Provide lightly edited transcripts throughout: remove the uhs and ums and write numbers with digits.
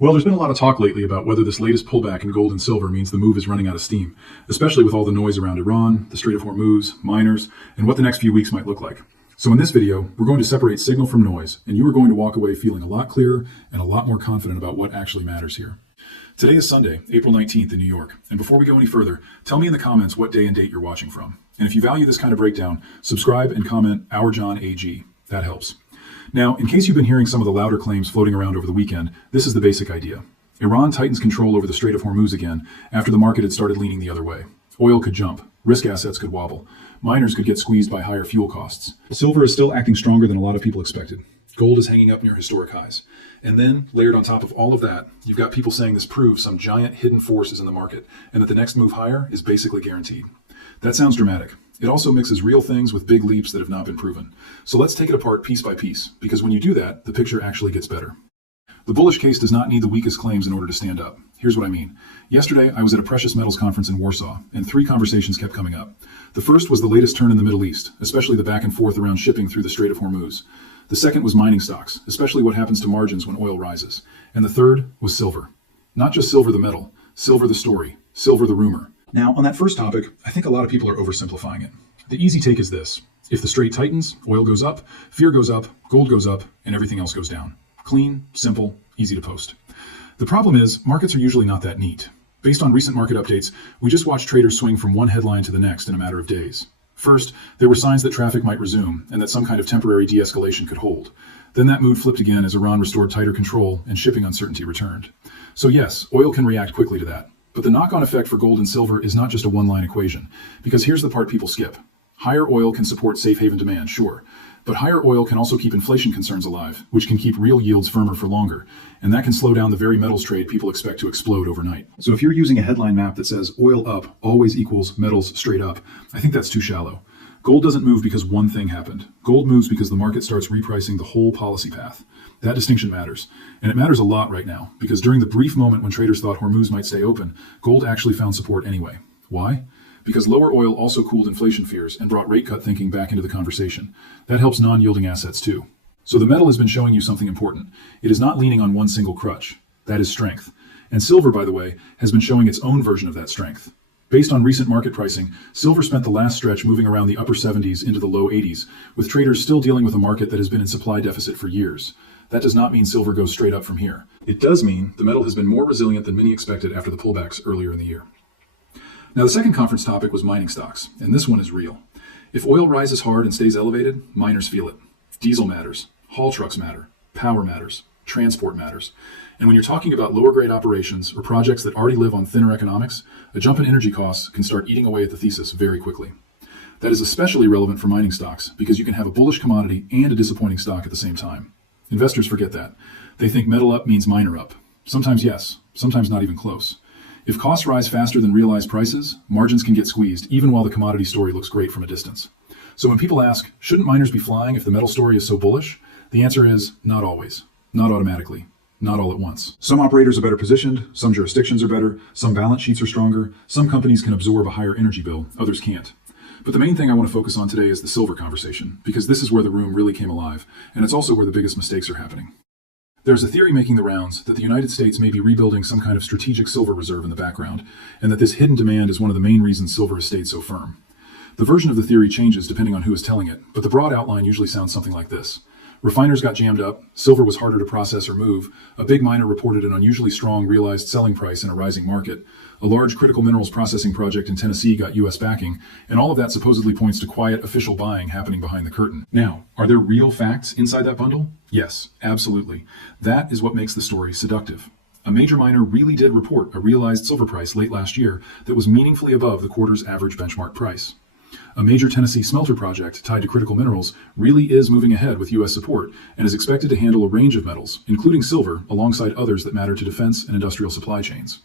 Well, there's been a lot of talk lately about whether this latest pullback in gold and silver means the move is running out of steam, especially with all the noise around Iran, the Strait of Hormuz, miners, and what the next few weeks might look like. So in this video, we're going to separate signal from noise, and you are going to walk away feeling a lot clearer and a lot more confident about what actually matters here. Today is Sunday, April 19th in New York, and before we go any further, tell me in the comments what day and date you're watching from. And if you value this kind of breakdown, subscribe and comment Our John AG. That helps. Now, in case you've been hearing some of the louder claims floating around over the weekend, this is the basic idea. Iran tightens control over the Strait of Hormuz again after the market had started leaning the other way. Oil could jump, risk assets could wobble, miners could get squeezed by higher fuel costs. Silver is still acting stronger than a lot of people expected. Gold is hanging up near historic highs. And then, layered on top of all of that, you've got people saying this proves some giant hidden force is in the market and that the next move higher is basically guaranteed. That sounds dramatic. It also mixes real things with big leaps that have not been proven. So let's take it apart piece by piece, because when you do that, the picture actually gets better. The bullish case does not need the weakest claims in order to stand up. Here's what I mean. Yesterday, I was at a precious metals conference in Warsaw, and three conversations kept coming up. The first was the latest turn in the Middle East, especially the back and forth around shipping through the Strait of Hormuz. The second was mining stocks, especially what happens to margins when oil rises. And the third was silver. Not just silver the metal, silver the story, silver the rumor. Now, on that first topic, I think a lot of people are oversimplifying it. The easy take is this. If the strait tightens, oil goes up, fear goes up, gold goes up, and everything else goes down. Clean, simple, easy to post. The problem is, markets are usually not that neat. Based on recent market updates, we just watched traders swing from one headline to the next in a matter of days. First, there were signs that traffic might resume and that some kind of temporary de-escalation could hold. Then that mood flipped again as Iran restored tighter control and shipping uncertainty returned. So yes, oil can react quickly to that. But the knock-on effect for gold and silver is not just a one-line equation, because here's the part people skip. Higher oil can support safe haven demand, sure, but higher oil can also keep inflation concerns alive, which can keep real yields firmer for longer, and that can slow down the very metals trade people expect to explode overnight. So if you're using a headline map that says oil up always equals metals straight up, I think that's too shallow. Gold doesn't move because one thing happened. Gold moves because the market starts repricing the whole policy path. That distinction matters. And it matters a lot right now, because during the brief moment when traders thought Hormuz might stay open, gold actually found support anyway. Why? Because lower oil also cooled inflation fears and brought rate cut thinking back into the conversation. That helps non-yielding assets too. So the metal has been showing you something important. It is not leaning on one single crutch. That is strength. And silver, by the way, has been showing its own version of that strength. Based on recent market pricing, silver spent the last stretch moving around the upper 70s into the low 80s, with traders still dealing with a market that has been in supply deficit for years. That does not mean silver goes straight up from here. It does mean the metal has been more resilient than many expected after the pullbacks earlier in the year. Now, the second conference topic was mining stocks, and this one is real. If oil rises hard and stays elevated, miners feel it. Diesel matters, haul trucks matter, power matters, transport matters. And when you're talking about lower grade operations or projects that already live on thinner economics, a jump in energy costs can start eating away at the thesis very quickly. That is especially relevant for mining stocks because you can have a bullish commodity and a disappointing stock at the same time. Investors forget that. They think metal up means miner up. Sometimes yes, sometimes not even close. If costs rise faster than realized prices, margins can get squeezed even while the commodity story looks great from a distance. So when people ask, shouldn't miners be flying if the metal story is so bullish? The answer is not always, not automatically. Not all at once. Some operators are better positioned, some jurisdictions are better, some balance sheets are stronger, some companies can absorb a higher energy bill, others can't. But the main thing I want to focus on today is the silver conversation, because this is where the room really came alive, and it's also where the biggest mistakes are happening. There's a theory making the rounds that the United States may be rebuilding some kind of strategic silver reserve in the background, and that this hidden demand is one of the main reasons silver has stayed so firm. The version of the theory changes depending on who is telling it, but the broad outline usually sounds something like this. Refiners got jammed up, silver was harder to process or move, a big miner reported an unusually strong realized selling price in a rising market, a large critical minerals processing project in Tennessee got US backing, and all of that supposedly points to quiet official buying happening behind the curtain. Now, are there real facts inside that bundle? Yes, absolutely. That is what makes the story seductive. A major miner really did report a realized silver price late last year that was meaningfully above the quarter's average benchmark price. A major Tennessee smelter project tied to critical minerals really is moving ahead with U.S. support and is expected to handle a range of metals, including silver, alongside others that matter to defense and industrial supply chains.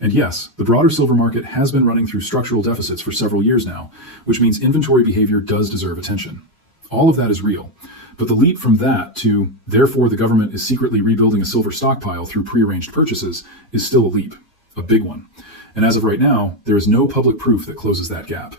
And yes, the broader silver market has been running through structural deficits for several years now, which means inventory behavior does deserve attention. All of that is real, but the leap from that to, therefore the government is secretly rebuilding a silver stockpile through prearranged purchases is still a leap, a big one. And as of right now, there is no public proof that closes that gap.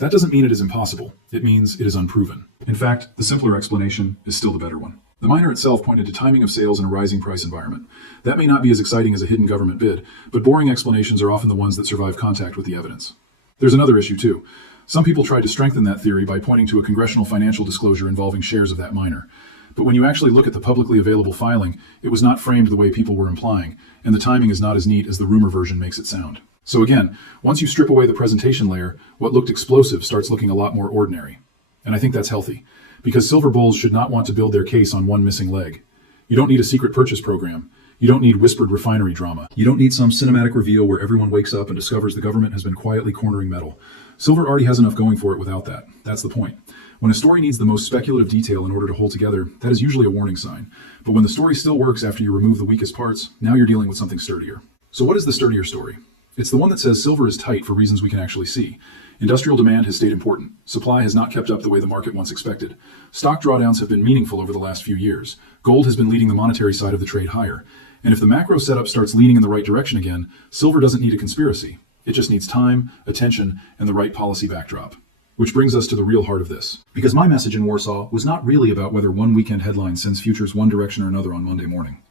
That doesn't mean it is impossible. It means it is unproven. In fact, the simpler explanation is still the better one. The miner itself pointed to timing of sales in a rising price environment. That may not be as exciting as a hidden government bid, but boring explanations are often the ones that survive contact with the evidence. There's another issue too. Some people tried to strengthen that theory by pointing to a congressional financial disclosure involving shares of that miner. But when you actually look at the publicly available filing, it was not framed the way people were implying, and the timing is not as neat as the rumor version makes it sound. So again, once you strip away the presentation layer, what looked explosive starts looking a lot more ordinary. And I think that's healthy, because silver bulls should not want to build their case on one missing leg. You don't need a secret purchase program. You don't need whispered refinery drama. You don't need some cinematic reveal where everyone wakes up and discovers the government has been quietly cornering metal. Silver already has enough going for it without that. That's the point. When a story needs the most speculative detail in order to hold together, that is usually a warning sign. But when the story still works after you remove the weakest parts, now you're dealing with something sturdier. So what is the sturdier story? It's the one that says silver is tight for reasons we can actually see. Industrial demand has stayed important. Supply has not kept up the way the market once expected. Stock drawdowns have been meaningful over the last few years. Gold has been leading the monetary side of the trade higher. And if the macro setup starts leaning in the right direction again, silver doesn't need a conspiracy. It just needs time, attention, and the right policy backdrop. Which brings us to the real heart of this. Because my message in Warsaw was not really about whether one weekend headline sends futures one direction or another on Monday morning.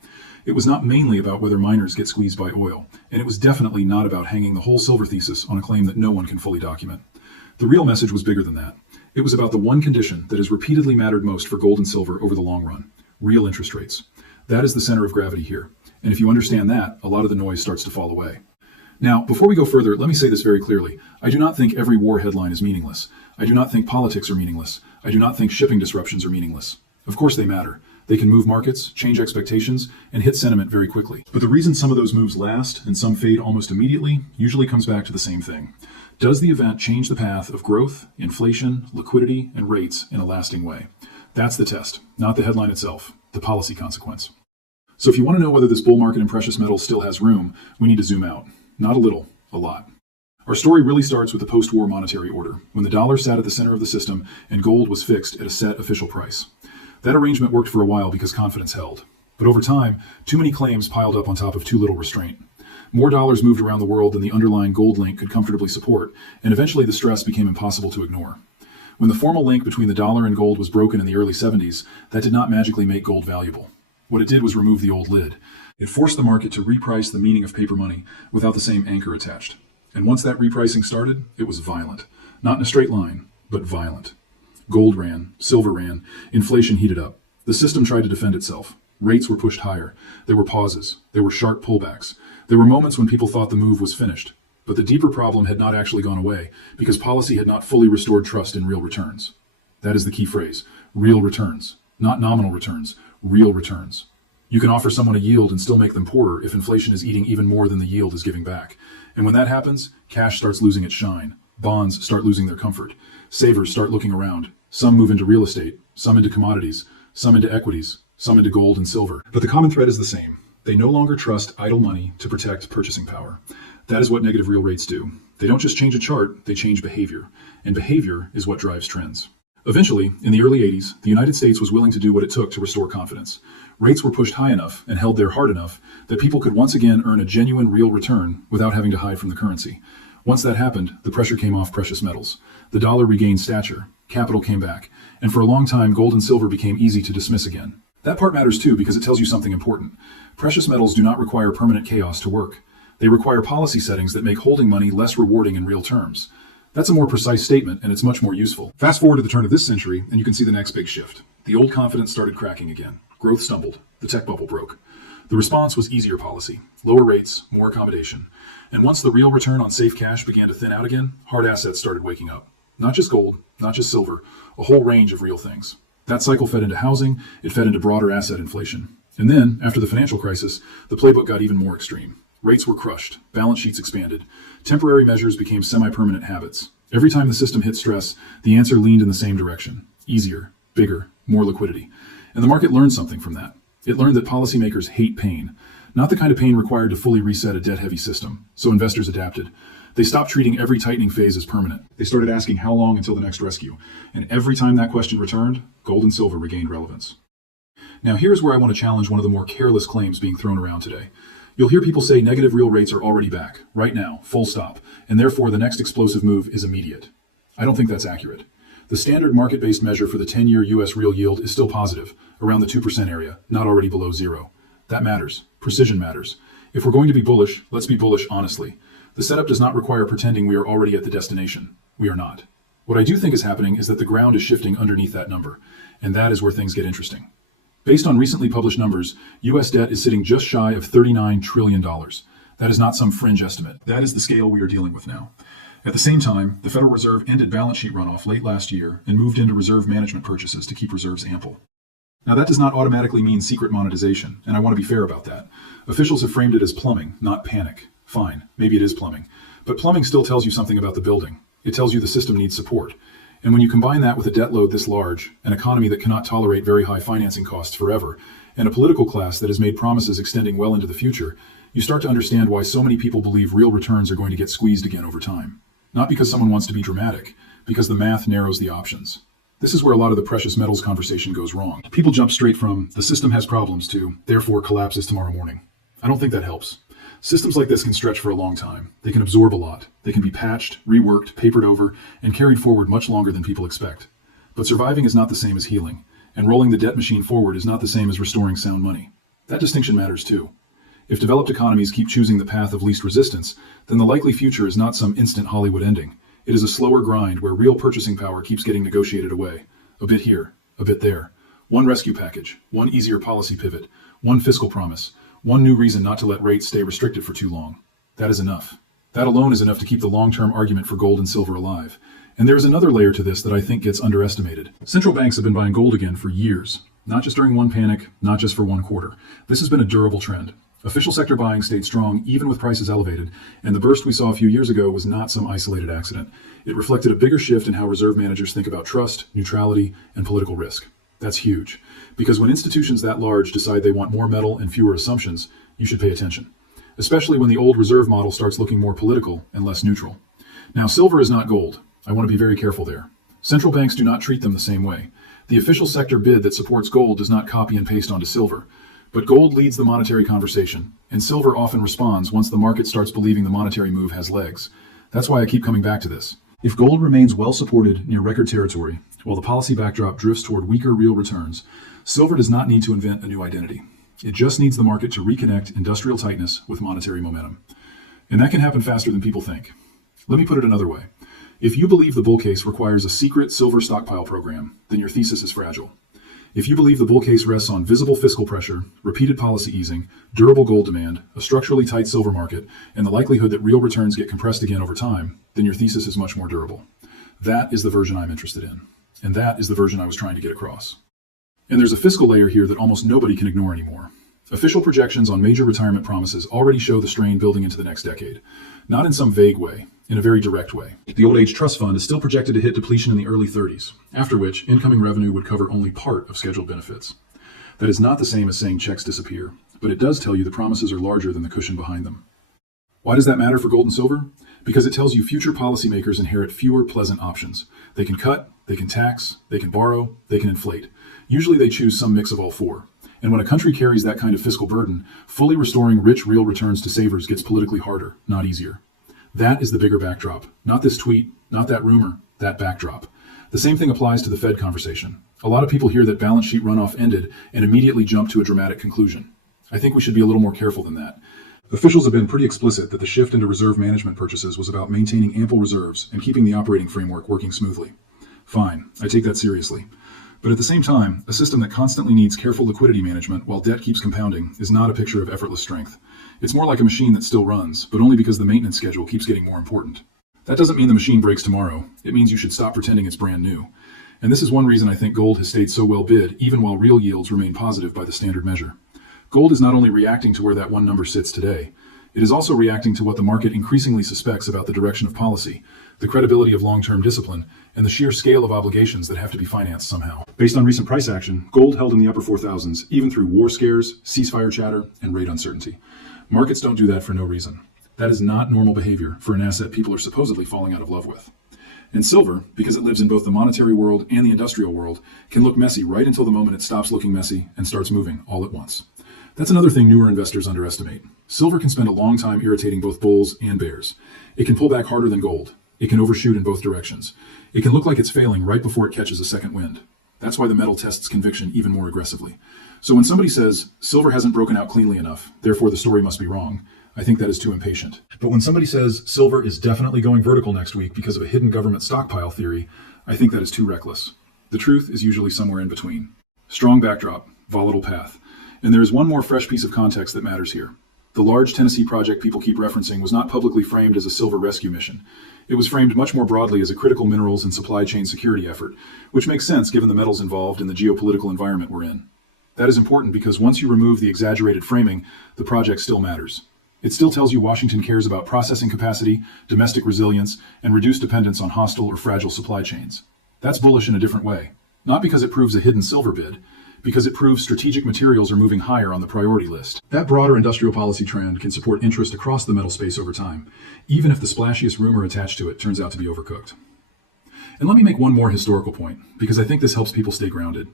It was not mainly about whether miners get squeezed by oil, and it was definitely not about hanging the whole silver thesis on a claim that no one can fully document. The real message was bigger than that. It was about the one condition that has repeatedly mattered most for gold and silver over the long run: real interest rates. That is the center of gravity here. And if you understand that, a lot of the noise starts to fall away. Now, before we go further, let me say this very clearly. I do not think every war headline is meaningless. I do not think politics are meaningless. I do not think shipping disruptions are meaningless. Of course they matter. They can move markets, change expectations, and hit sentiment very quickly. But the reason some of those moves last and some fade almost immediately usually comes back to the same thing. Does the event change the path of growth, inflation, liquidity, and rates in a lasting way? That's the test, not the headline itself, the policy consequence. So if you want to know whether this bull market in precious metals still has room, we need to zoom out. Not a little, a lot. Our story really starts with the post-war monetary order, when the dollar sat at the center of the system and gold was fixed at a set official price. That arrangement worked for a while because confidence held. But over time, too many claims piled up on top of too little restraint. More dollars moved around the world than the underlying gold link could comfortably support, and eventually the stress became impossible to ignore. When the formal link between the dollar and gold was broken in the early 70s, that did not magically make gold valuable. What it did was remove the old lid. It forced the market to reprice the meaning of paper money without the same anchor attached. And once that repricing started, it was violent. Not in a straight line, but violent. Gold ran, silver ran, inflation heated up. The system tried to defend itself. Rates were pushed higher. There were pauses. There were sharp pullbacks. There were moments when people thought the move was finished. But the deeper problem had not actually gone away because policy had not fully restored trust in real returns. That is the key phrase. Real returns. Not nominal returns. Real returns. You can offer someone a yield and still make them poorer if inflation is eating even more than the yield is giving back. And when that happens, cash starts losing its shine. Bonds start losing their comfort. Savers start looking around. Some move into real estate, some into commodities, some into equities, some into gold and silver. But the common thread is the same. They no longer trust idle money to protect purchasing power. That is what negative real rates do. They don't just change a chart, they change behavior. And behavior is what drives trends. Eventually, in the early 80s, the United States was willing to do what it took to restore confidence. Rates were pushed high enough and held there hard enough that people could once again earn a genuine real return without having to hide from the currency. Once that happened, the pressure came off precious metals. The dollar regained stature, capital came back, and for a long time gold and silver became easy to dismiss again. That part matters too because it tells you something important. Precious metals do not require permanent chaos to work. They require policy settings that make holding money less rewarding in real terms. That's a more precise statement, and it's much more useful. Fast forward to the turn of this century, and you can see the next big shift. The old confidence started cracking again. Growth stumbled. The tech bubble broke. The response was easier policy, lower rates, more accommodation. And once the real return on safe cash began to thin out again, hard assets started waking up. Not just gold, not just silver, a whole range of real things. That cycle fed into housing, it fed into broader asset inflation. And then, after the financial crisis, the playbook got even more extreme. Rates were crushed, balance sheets expanded. Temporary measures became semi-permanent habits. Every time the system hit stress, the answer leaned in the same direction. Easier, bigger, more liquidity. And the market learned something from that. It learned that policymakers hate pain. Not the kind of pain required to fully reset a debt-heavy system. So investors adapted. They stopped treating every tightening phase as permanent. They started asking how long until the next rescue. And every time that question returned, gold and silver regained relevance. Now here's where I want to challenge one of the more careless claims being thrown around today. You'll hear people say negative real rates are already back, right now, full stop, and therefore the next explosive move is immediate. I don't think that's accurate. The standard market-based measure for the 10-year U.S. real yield is still positive, around the 2% area, not already below zero. That matters. Precision matters. If we're going to be bullish, let's be bullish honestly. The setup does not require pretending we are already at the destination. We are not. What I do think is happening is that the ground is shifting underneath that number, and that is where things get interesting. Based on recently published numbers, U.S. debt is sitting just shy of $39 trillion. That is not some fringe estimate. That is the scale we are dealing with now. At the same time, the Federal Reserve ended balance sheet runoff late last year and moved into reserve management purchases to keep reserves ample. Now, that does not automatically mean secret monetization, and I want to be fair about that. Officials have framed it as plumbing, not panic. Fine, maybe it is plumbing. But plumbing still tells you something about the building. It tells you the system needs support. And when you combine that with a debt load this large, an economy that cannot tolerate very high financing costs forever, and a political class that has made promises extending well into the future, you start to understand why so many people believe real returns are going to get squeezed again over time. Not because someone wants to be dramatic, because the math narrows the options. This is where a lot of the precious metals conversation goes wrong. People jump straight from, the system has problems, to, therefore collapses tomorrow morning. I don't think that helps. Systems like this can stretch for a long time. They can absorb a lot. They can be patched, reworked, papered over, and carried forward much longer than people expect. But surviving is not the same as healing, and rolling the debt machine forward is not the same as restoring sound money. That distinction matters too. If developed economies keep choosing the path of least resistance, then the likely future is not some instant Hollywood ending. It is a slower grind where real purchasing power keeps getting negotiated away. A bit here, a bit there. One rescue package, one easier policy pivot, one fiscal promise, one new reason not to let rates stay restricted for too long. That is enough. That alone is enough to keep the long-term argument for gold and silver alive. And there is another layer to this that I think gets underestimated. Central banks have been buying gold again for years. Not just during one panic, not just for one quarter. This has been a durable trend. Official sector buying stayed strong even with prices elevated, and the burst we saw a few years ago was not some isolated accident. It reflected a bigger shift in how reserve managers think about trust, neutrality, and political risk. That's huge, because when institutions that large decide they want more metal and fewer assumptions, you should pay attention, especially when the old reserve model starts looking more political and less neutral. Now, silver is not gold. I want to be very careful there. Central banks do not treat them the same way. The official sector bid that supports gold does not copy and paste onto silver. But gold leads the monetary conversation, and silver often responds once the market starts believing the monetary move has legs. That's why I keep coming back to this. If gold remains well supported near record territory, while the policy backdrop drifts toward weaker real returns, silver does not need to invent a new identity. It just needs the market to reconnect industrial tightness with monetary momentum. And that can happen faster than people think. Let me put it another way. If you believe the bull case requires a secret silver stockpile program, then your thesis is fragile. If you believe the bull case rests on visible fiscal pressure, repeated policy easing, durable gold demand, a structurally tight silver market, and the likelihood that real returns get compressed again over time, then your thesis is much more durable. That is the version I'm interested in. And that is the version I was trying to get across. And there's a fiscal layer here that almost nobody can ignore anymore. Official projections on major retirement promises already show the strain building into the next decade. Not in some vague way, in a very direct way. The Old Age Trust Fund is still projected to hit depletion in the early 30s, after which incoming revenue would cover only part of scheduled benefits. That is not the same as saying checks disappear, but it does tell you the promises are larger than the cushion behind them. Why does that matter for gold and silver? Because it tells you future policymakers inherit fewer pleasant options. They can cut, they can tax, they can borrow, they can inflate. Usually they choose some mix of all four. And when a country carries that kind of fiscal burden, fully restoring rich real returns to savers gets politically harder, not easier. That is the bigger backdrop. Not this tweet, not that rumor, that backdrop. The same thing applies to the Fed conversation. A lot of people hear that balance sheet runoff ended and immediately jump to a dramatic conclusion. I think we should be a little more careful than that. Officials have been pretty explicit that the shift into reserve management purchases was about maintaining ample reserves and keeping the operating framework working smoothly. Fine, I take that seriously. But at the same time, a system that constantly needs careful liquidity management while debt keeps compounding is not a picture of effortless strength. It's more like a machine that still runs, but only because the maintenance schedule keeps getting more important. That doesn't mean the machine breaks tomorrow. It means you should stop pretending it's brand new. And this is one reason I think gold has stayed so well bid, even while real yields remain positive by the standard measure. Gold is not only reacting to where that one number sits today, it is also reacting to what the market increasingly suspects about the direction of policy, the credibility of long-term discipline, and the sheer scale of obligations that have to be financed somehow. Based on recent price action, gold held in the upper 4,000s, even through war scares, ceasefire chatter, and rate uncertainty. Markets don't do that for no reason. That is not normal behavior for an asset people are supposedly falling out of love with. And silver, because it lives in both the monetary world and the industrial world, can look messy right until the moment it stops looking messy and starts moving all at once. That's another thing newer investors underestimate. Silver can spend a long time irritating both bulls and bears. It can pull back harder than gold. It can overshoot in both directions. It can look like it's failing right before it catches a second wind. That's why the metal tests conviction even more aggressively. So when somebody says, silver hasn't broken out cleanly enough, therefore the story must be wrong, I think that is too impatient. But when somebody says, silver is definitely going vertical next week because of a hidden government stockpile theory, I think that is too reckless. The truth is usually somewhere in between. Strong backdrop, volatile path. And there is one more fresh piece of context that matters here. The large Tennessee project people keep referencing was not publicly framed as a silver rescue mission. It was framed much more broadly as a critical minerals and supply chain security effort, which makes sense given the metals involved in the geopolitical environment we're in. That is important because once you remove the exaggerated framing, the project still matters. It still tells you Washington cares about processing capacity, domestic resilience, and reduced dependence on hostile or fragile supply chains. That's bullish in a different way. Not because it proves a hidden silver bid, because it proves strategic materials are moving higher on the priority list. That broader industrial policy trend can support interest across the metal space over time, even if the splashiest rumor attached to it turns out to be overcooked. And let me make one more historical point, because I think this helps people stay grounded.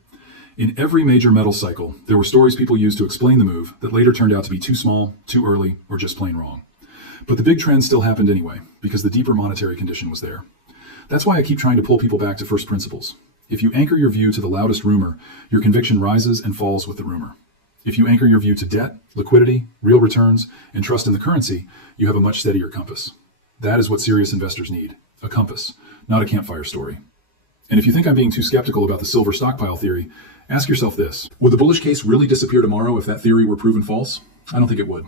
In every major metal cycle, there were stories people used to explain the move that later turned out to be too small, too early, or just plain wrong. But the big trend still happened anyway, because the deeper monetary condition was there. That's why I keep trying to pull people back to first principles. If you anchor your view to the loudest rumor, your conviction rises and falls with the rumor. If you anchor your view to debt, liquidity, real returns, and trust in the currency, you have a much steadier compass. That is what serious investors need, a compass, not a campfire story. And if you think I'm being too skeptical about the silver stockpile theory, ask yourself this. Would the bullish case really disappear tomorrow if that theory were proven false? I don't think it would.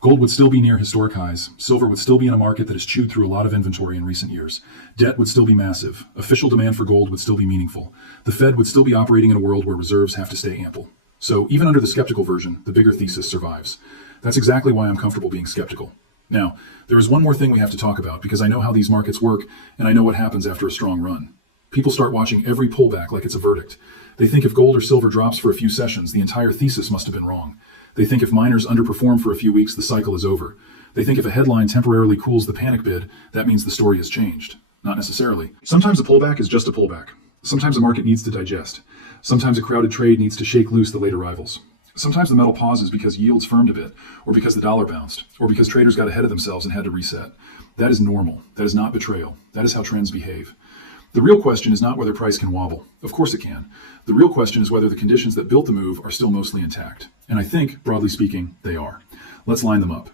Gold would still be near historic highs. Silver would still be in a market that has chewed through a lot of inventory in recent years. Debt would still be massive. Official demand for gold would still be meaningful. The Fed would still be operating in a world where reserves have to stay ample. So even under the skeptical version, the bigger thesis survives. That's exactly why I'm comfortable being skeptical. Now, there is one more thing we have to talk about because I know how these markets work and I know what happens after a strong run. People start watching every pullback like it's a verdict. They think if gold or silver drops for a few sessions, the entire thesis must have been wrong. They think if miners underperform for a few weeks, the cycle is over. They think if a headline temporarily cools the panic bid, that means the story has changed. Not necessarily. Sometimes a pullback is just a pullback. Sometimes a market needs to digest. Sometimes a crowded trade needs to shake loose the late arrivals. Sometimes the metal pauses because yields firmed a bit, or because the dollar bounced, or because traders got ahead of themselves and had to reset. That is normal. That is not betrayal. That is how trends behave. The real question is not whether price can wobble. Of course it can. The real question is whether the conditions that built the move are still mostly intact. And I think, broadly speaking, they are. Let's line them up.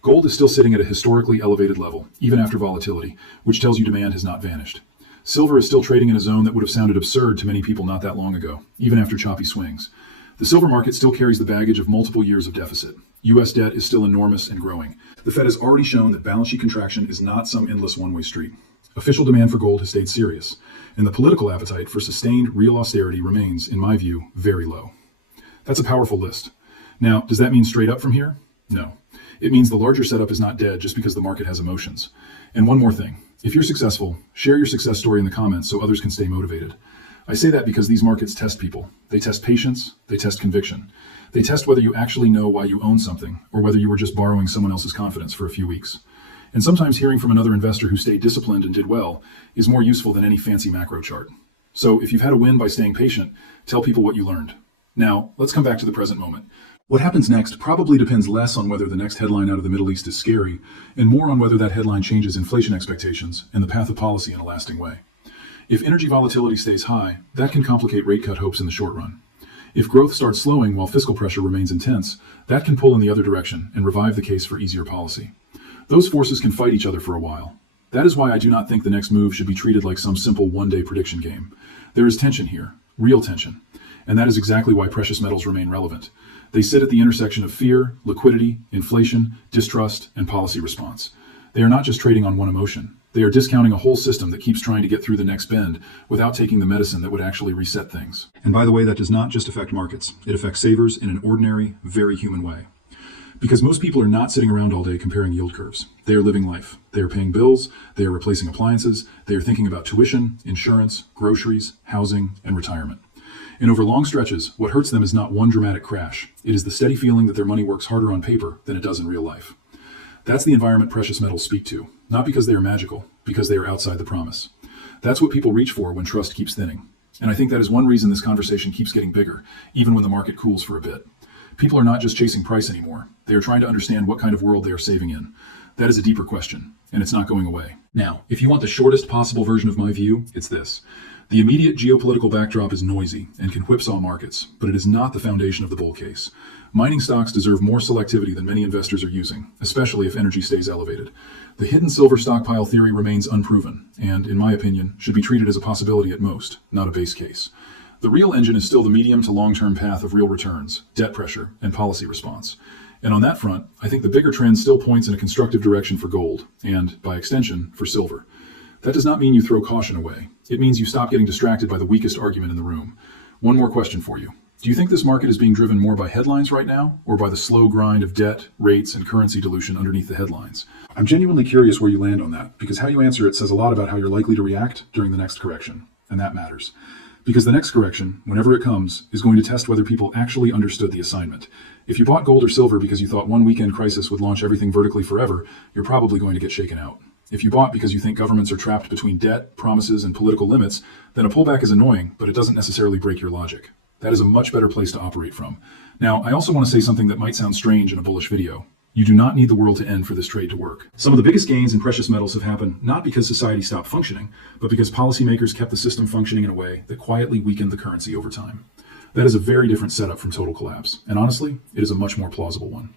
Gold is still sitting at a historically elevated level, even after volatility, which tells you demand has not vanished. Silver is still trading in a zone that would have sounded absurd to many people not that long ago, even after choppy swings. The silver market still carries the baggage of multiple years of deficit. U.S. debt is still enormous and growing. The Fed has already shown that balance sheet contraction is not some endless one-way street. Official demand for gold has stayed serious, and the political appetite for sustained real austerity remains, in my view, very low. That's a powerful list. Now, does that mean straight up from here? No. It means the larger setup is not dead just because the market has emotions. And one more thing. If you're successful, share your success story in the comments so others can stay motivated. I say that because these markets test people. They test patience, they test conviction. They test whether you actually know why you own something, or whether you were just borrowing someone else's confidence for a few weeks. And sometimes hearing from another investor who stayed disciplined and did well is more useful than any fancy macro chart. So if you've had a win by staying patient, tell people what you learned. Now, let's come back to the present moment. What happens next probably depends less on whether the next headline out of the Middle East is scary, and more on whether that headline changes inflation expectations and the path of policy in a lasting way. If energy volatility stays high, that can complicate rate cut hopes in the short run. If growth starts slowing while fiscal pressure remains intense, that can pull in the other direction and revive the case for easier policy. Those forces can fight each other for a while. That is why I do not think the next move should be treated like some simple one-day prediction game. There is tension here, real tension, and that is exactly why precious metals remain relevant. They sit at the intersection of fear, liquidity, inflation, distrust, and policy response. They are not just trading on one emotion. They are discounting a whole system that keeps trying to get through the next bend without taking the medicine that would actually reset things. And by the way, that does not just affect markets. It affects savers in an ordinary, very human way. Because most people are not sitting around all day comparing yield curves. They are living life. They are paying bills. They are replacing appliances. They are thinking about tuition, insurance, groceries, housing, and retirement. And over long stretches, what hurts them is not one dramatic crash. It is the steady feeling that their money works harder on paper than it does in real life. That's the environment precious metals speak to, not because they are magical, because they are outside the promise. That's what people reach for when trust keeps thinning. And I think that is one reason this conversation keeps getting bigger, even when the market cools for a bit. People are not just chasing price anymore. They are trying to understand what kind of world they are saving in. That is a deeper question, and it's not going away. Now, if you want the shortest possible version of my view, it's this. The immediate geopolitical backdrop is noisy and can whipsaw markets, but it is not the foundation of the bull case. Mining stocks deserve more selectivity than many investors are using, especially if energy stays elevated. The hidden silver stockpile theory remains unproven, and, in my opinion, should be treated as a possibility at most, not a base case. The real engine is still the medium to long-term path of real returns, debt pressure, and policy response. And on that front, I think the bigger trend still points in a constructive direction for gold, and, by extension, for silver. That does not mean you throw caution away. It means you stop getting distracted by the weakest argument in the room. One more question for you. Do you think this market is being driven more by headlines right now, or by the slow grind of debt, rates, and currency dilution underneath the headlines? I'm genuinely curious where you land on that, because how you answer it says a lot about how you're likely to react during the next correction, and that matters. Because the next correction, whenever it comes, is going to test whether people actually understood the assignment. If you bought gold or silver because you thought one weekend crisis would launch everything vertically forever, you're probably going to get shaken out. If you bought because you think governments are trapped between debt, promises, and political limits, then a pullback is annoying, but it doesn't necessarily break your logic. That is a much better place to operate from. Now, I also want to say something that might sound strange in a bullish video. You do not need the world to end for this trade to work. Some of the biggest gains in precious metals have happened not because society stopped functioning, but because policymakers kept the system functioning in a way that quietly weakened the currency over time. That is a very different setup from total collapse, and honestly, it is a much more plausible one.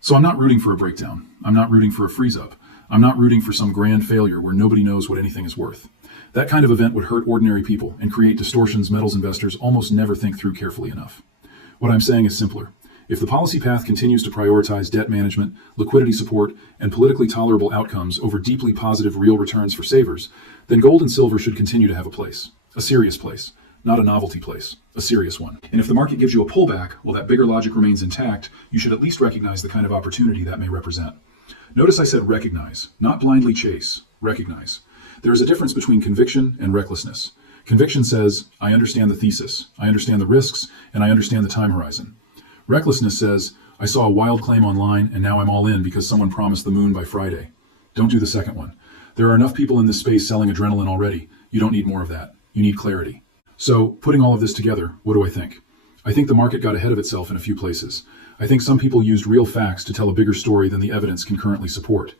So I'm not rooting for a breakdown. I'm not rooting for a freeze-up. I'm not rooting for some grand failure where nobody knows what anything is worth. That kind of event would hurt ordinary people and create distortions metals investors almost never think through carefully enough. What I'm saying is simpler. If the policy path continues to prioritize debt management, liquidity support, and politically tolerable outcomes over deeply positive real returns for savers, then gold and silver should continue to have a place. A serious place. Not a novelty place. A serious one. And if the market gives you a pullback while that bigger logic remains intact, you should at least recognize the kind of opportunity that may represent. Notice I said recognize, not blindly chase. Recognize. There is a difference between conviction and recklessness. Conviction says, I understand the thesis, I understand the risks, and I understand the time horizon. Recklessness says, I saw a wild claim online and now I'm all in because someone promised the moon by Friday. Don't do the second one. There are enough people in this space selling adrenaline already. You don't need more of that. You need clarity. So, putting all of this together, what do I think? I think the market got ahead of itself in a few places. I think some people used real facts to tell a bigger story than the evidence can currently support.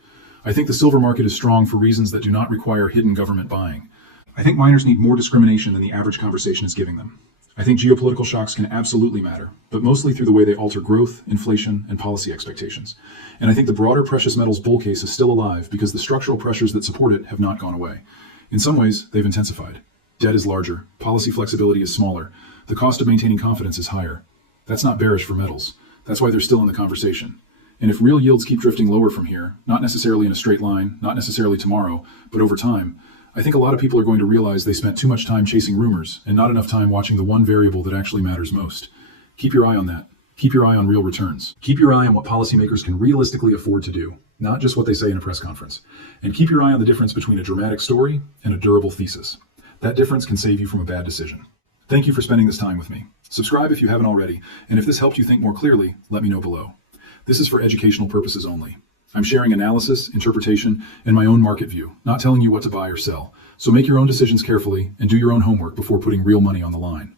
I think the silver market is strong for reasons that do not require hidden government buying. I think miners need more discrimination than the average conversation is giving them. I think geopolitical shocks can absolutely matter, but mostly through the way they alter growth, inflation, and policy expectations. And I think the broader precious metals bull case is still alive because the structural pressures that support it have not gone away. In some ways, they've intensified. Debt is larger, policy flexibility is smaller, the cost of maintaining confidence is higher. That's not bearish for metals. That's why they're still in the conversation. And if real yields keep drifting lower from here, not necessarily in a straight line, not necessarily tomorrow, but over time, I think a lot of people are going to realize they spent too much time chasing rumors and not enough time watching the one variable that actually matters most. Keep your eye on that. Keep your eye on real returns. Keep your eye on what policymakers can realistically afford to do, not just what they say in a press conference. And keep your eye on the difference between a dramatic story and a durable thesis. That difference can save you from a bad decision. Thank you for spending this time with me. Subscribe if you haven't already, and if this helped you think more clearly, let me know below. This is for educational purposes only. I'm sharing analysis, interpretation, and my own market view, not telling you what to buy or sell. So make your own decisions carefully and do your own homework before putting real money on the line.